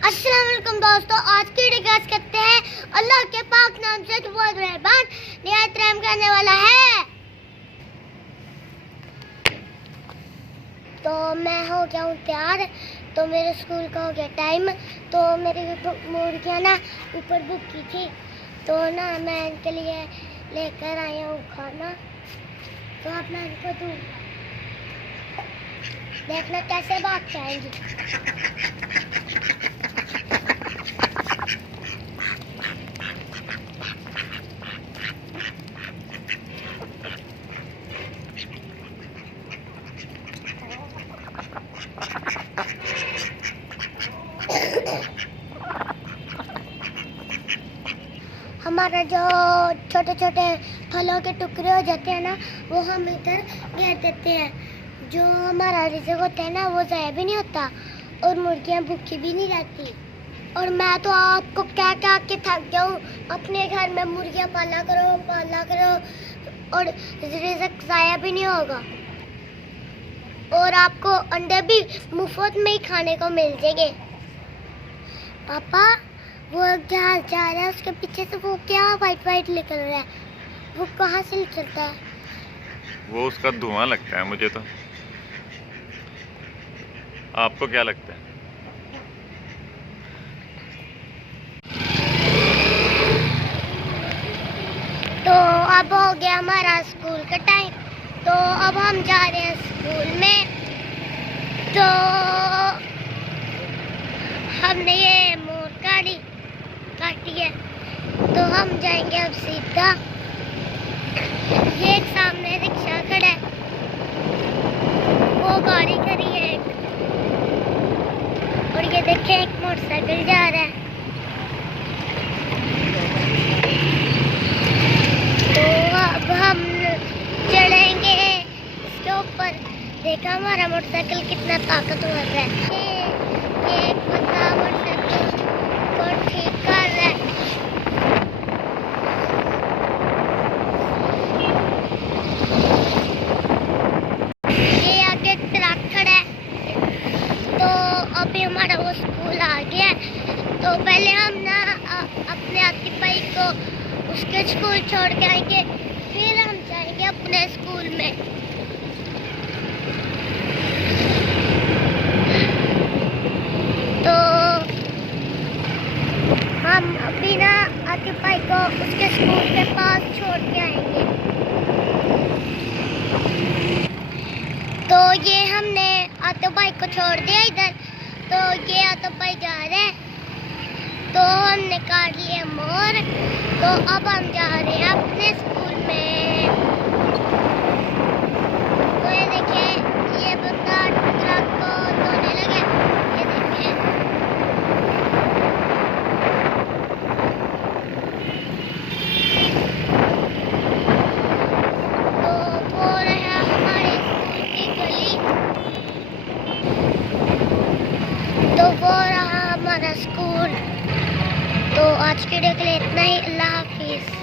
अस्सलाम वालेकुम दोस्तों, आज की डिस्कस करते हैं अल्लाह के पाक नाम से जो बहुत मेहरबान निहायत रहम करने वाला है। तो मैं हो गया हूँ तैयार, तो मेरे स्कूल का हो गया टाइम। तो मेरी मुर्गियाँ ना ऊपर बुक की थी, तो ना मैं इनके लिए लेकर आया हूँ खाना। तो अब मैं इनको दूँ, देखना कैसे भाग के आएंगी। हमारा जो छोटे छोटे फलों के टुकड़े हो जाते हैं ना, वो हम इधर घेर देते हैं। जो हमारा रिज़्क होता है ना, वो ज़ाया भी नहीं होता और मुर्गियाँ भूखी भी नहीं रहती। और मैं तो आपको क्या क्या के थक गया हूँ। अपने घर में मुर्गियाँ पाला करो और रिज़्क ज़ाया भी नहीं होगा और आपको अंडे भी मुफ्त में ही खाने को मिल जाएंगे। पापा, वो जहाँ जा रहा है उसके पीछे से वो क्या वाइट वाइट निकल रहा है, वो कहाँ से निकलता है? वो उसका धुआं लगता है मुझे तो। आपको क्या लगता है? तो अब हो गया हमारा स्कूल का टाइम, तो अब हम जा रहे हैं स्कूल में। तो हमने ये मोर गाड़ी काटी है, तो हम जाएंगे अब सीधा। ये एक सामने रिक्शा खड़ा है, वो गाड़ी खड़ी है एक, और ये देखें एक मोटरसाइकिल जा रहा है। तो अब हम चढ़ेंगे इसके ऊपर। देखा हमारा मोटरसाइकिल कितना ताकतवर है। ये एक बंदा मोटरसाइकिल को ठीक कर रहा है। ये आगे ट्रक खड़ा है। तो अभी हमारा वो स्कूल आ गया है। तो पहले हम ना अपने आतिफ भाई को उसके स्कूल छोड़ के आएंगे, फिर हम जाएंगे अपने स्कूल में। तो हम अभी ना आतिफ भाई को उसके स्कूल के पास छोड़ के आएंगे। तो ये हमने आतिफ भाई को छोड़ दिया इधर, तो ये आतिफ भाई जा रहे हैं। तो हमने काट लिया मोर, तो अब हम जा रहे हैं अपने स्कूल में। तो ये देखें, ये बंदा ट्रक को धोने लगे, ये देखें। तो वो रहा हमारे स्कूल की गली, तो वो रहा हमारा स्कूल। तो आज के लिए इतना ही। अल्लाह हाफिज़।